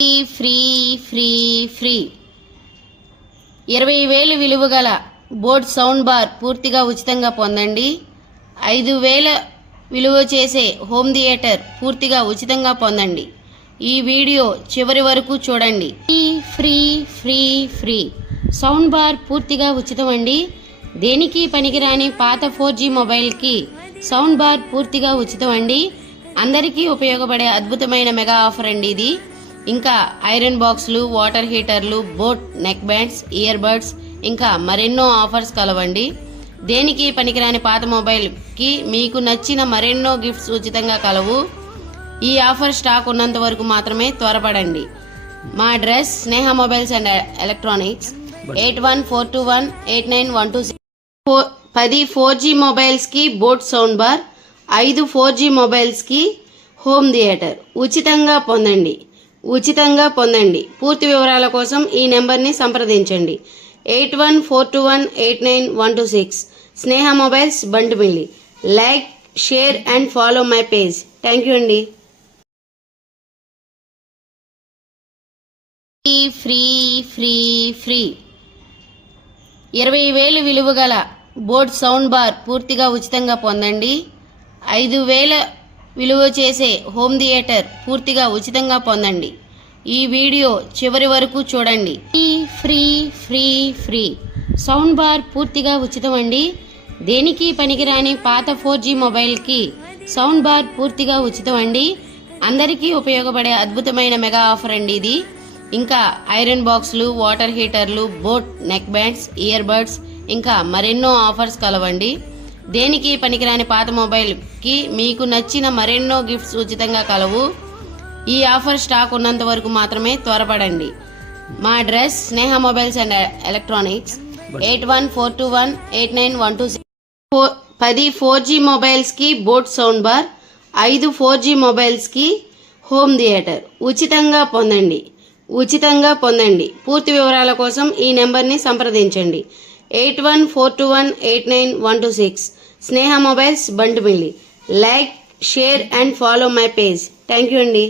Free free free 20,000 విలువ గల boat sound bar పూర్తిగా ఉచితంగా పొందండి. 5,000 విలువ చేసే హోమ్ థియేటర్ పూర్తిగా ఉచితంగా పొందండి. ఈ వీడియో చివరి వరకు చూడండి. Free free free sound bar పూర్తిగా ఉచితమండి. దేనికి పనికిరాని పాత 4G మొబైల్కి సౌండ్ బార్ పూర్తిగా ఉచితమండి. అందరికీ ఉపయోగపడే అద్భుతమైన మెగా ఆఫర్ అండి ఇది. ఇంకా ఐరన్ బాక్సులు, వాటర్ హీటర్లు, boat neck bands, ear buds, ఇంకా మరెన్నో ఆఫర్స్ కలవండి. దేనికి పనికిరాని పాత మొబైల్కి మీకు నచ్చిన మరెన్నో గిఫ్ట్స్ ఉచితంగా కలవు. ఈ ఆఫర్ స్టాక్ ఉన్నంత వరకు మాత్రమే త్వరపడండి. మా address Sneha mobiles and electronics, 8142189126. 10 4G మొబైల్స్కి బోట్ సౌండ్ బార్, 5 4G మొబైల్స్కి హోమ్ థియేటర్ ఉచితంగా పొందండి. పూర్తి వివరాల కోసం ఈ నెంబర్ని సంప్రదించండి. 8142189126. Sneha mobiles, Bantumilli. Like, share and follow my page. Thank you అండి. ఫ్రీ ఫ్రీ ఫ్రీ 20,000 విలువ గల బోట్ సౌండ్ బార్ పూర్తిగా ఉచితంగా పొందండి. 5,000 విలువ చేసే హోమ్ థియేటర్ పూర్తిగా ఉచితంగా పొందండి. ఈ వీడియో చివరి వరకు చూడండి. Free free free sound bar పూర్తిగా ఉచితమండి. దేనికి పనికిరాని పాత 4G మొబైల్కి సౌండ్ బార్ పూర్తిగా ఉచితమండి. అందరికీ ఉపయోగపడే అద్భుతమైన మెగా ఆఫర్ అండి ఇది. ఇంకా ఐరన్ బాక్సులు, వాటర్ హీటర్లు, boat neck bands, ear buds, ఇంకా మరెన్నో ఆఫర్స్ కలవండి. దేనికి పనికిరాని పాత మొబైల్కి మీకు నచ్చిన మరెన్నో గిఫ్ట్స్ ఉచితంగా కలవు. ఈ ఆఫర్ స్టాక్ ఉన్నంత వరకు మాత్రమే త్వరపడండి. మా address Sneha mobiles and electronics, 8142189126. 10 4G మొబైల్స్కి బోట్ సౌండ్ బార్, 5 4G మొబైల్స్కి హోమ్ థియేటర్ ఉచితంగా పొందండి. పూర్తి వివరాల కోసం ఈ నెంబర్ని సంప్రదించండి. 8142189126. Sneha mobiles, Bantumilli. Like, share and follow my page. Thank you అండి.